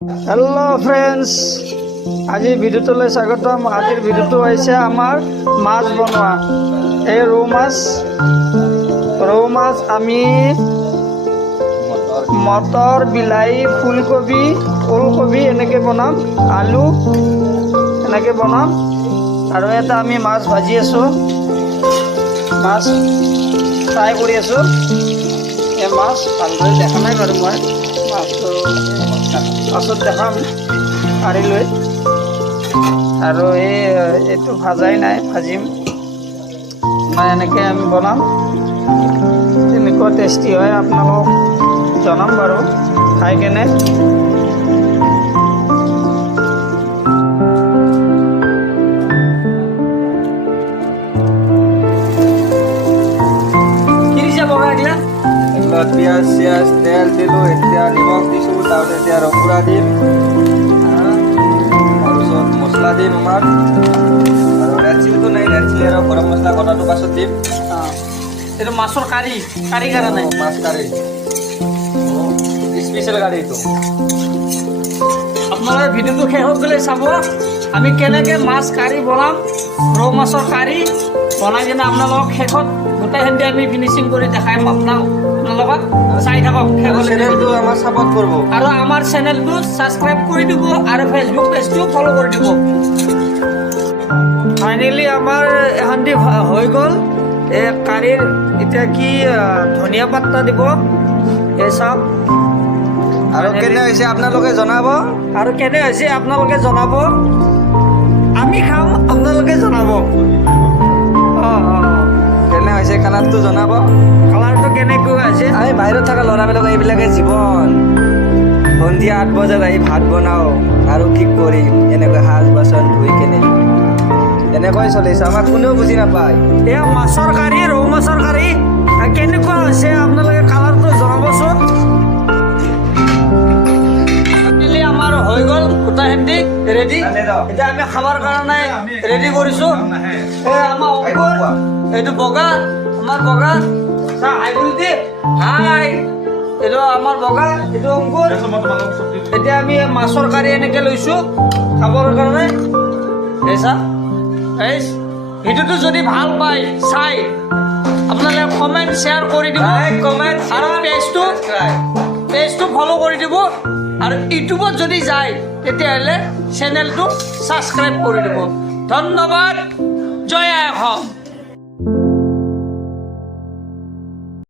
Hello friends आज video स्वागतम। आज भिडिओ आमार माछ बनवा रौ माछ आमी मटर बिलाई फुलकबी ओलकबी एनेके बनाम आलू एनेके बनाम और এটা আমি মাছ ভাজি আছো মাছ ফ্রাই কৰি আছো। এই মাছ ভালদৰে দেখা নাই বাৰু মই মাছটো পাছত দেখাম কাঢ়ি লৈ আৰু এইটো ভাজাই নাই ভাজিম মই এনেকৈ আমি বনাম তেনেকুৱা টেষ্টি হয় আপোনালোকক জনাম বাৰু খাই কেনে। পিঁয়াজ চিয়াজ তেল দিলোঁ, এতিয়া নিমখ দিছোঁ, তাৰপিছত এতিয়া ৰঙুৰা দিম, তাৰপিছত মছলা দিম আমাৰ আৰু ৰেড চিলিটো নাই, ৰেড চিলি আৰু গৰম মছলা কটাটো পাছত দিম। এইটো মাছৰ কাৰী কাৰণে মাছ কাৰী স্পেচিয়েল কাৰী এইটো। আপোনালোকে ভিডিঅ'টো শেষত গ'লে চাব আমি কেনেকৈ মাছ কাৰী বনাম, ৰৌ মাছৰ কাৰী বনাই কিনে আপোনালোকক শেষত গোটেইখিনি আমি ফিনিচিং কৰি দেখাই আপোনালোকক চাই থাকক চেনেলটো আমাৰ ছাপোৰ্ট কৰিব আৰু আমাৰ চেনেলটো ছাবস্ক্ৰাইব কৰি দিব আৰু ফেচবুক পেজটো ফ'ল' কৰি দিব। ফাইনেলি আমাৰ এখনটি হৈ গ'ল এই কাৰীৰ। এতিয়া কি ধনিয়া পাত্তা দিব এই চাওক আৰু কেনে হৈছে আপোনালোকে জনাব আমি খাম আপোনালোকে জনাব। কেনে হৈছে কালাৰটো জনাব, কালাৰটো কেনেকুৱা হৈছে। আমি বাহিৰত থকা ল'ৰাবিলাকক এইবিলাকে জীৱন। সন্ধিয়া 8 বজাত আহি ভাত বনাওঁ আৰু কি কৰিম, এনেকৈ সাজ বাচন ধুই কেনে এনেকৈ চলিছে, আমাক কোনেও বুজি নাপায়। এয়া মাছৰ কাৰী, ৰৌ মাছৰ কাৰী কেনেকুৱা হৈছে আপোনালোকে কালাৰটো জনাবচোন। আমাৰ হৈ গ'ল গোটাইখিনি ৰেডি। এতিয়া আমি খাবৰ কাৰণে ৰেডি কৰিছোঁ। আমাৰ অংকুৰ, এইটো বগা, আমাৰ বগা হাই বুলি দি হাই, এইটো আমাৰ বগা, এইটো অংকুৰ। এতিয়া আমি মাছৰ কাৰী এনেকৈ লৈছোঁ খাবৰ কাৰণে। ভিডিঅ'টো যদি ভাল পায় চাই আপোনালোকে কমেণ্ট শ্বেয়াৰ কৰি দিব আৰু পেজটো ফ'ল' কৰি দিব আৰু ইউটিউবত যদি যায় তেতিয়াহ'লে চেনেলটো ছাবস্ক্ৰাইব কৰি দিব। ধন্যবাদ। জয় আই অসম।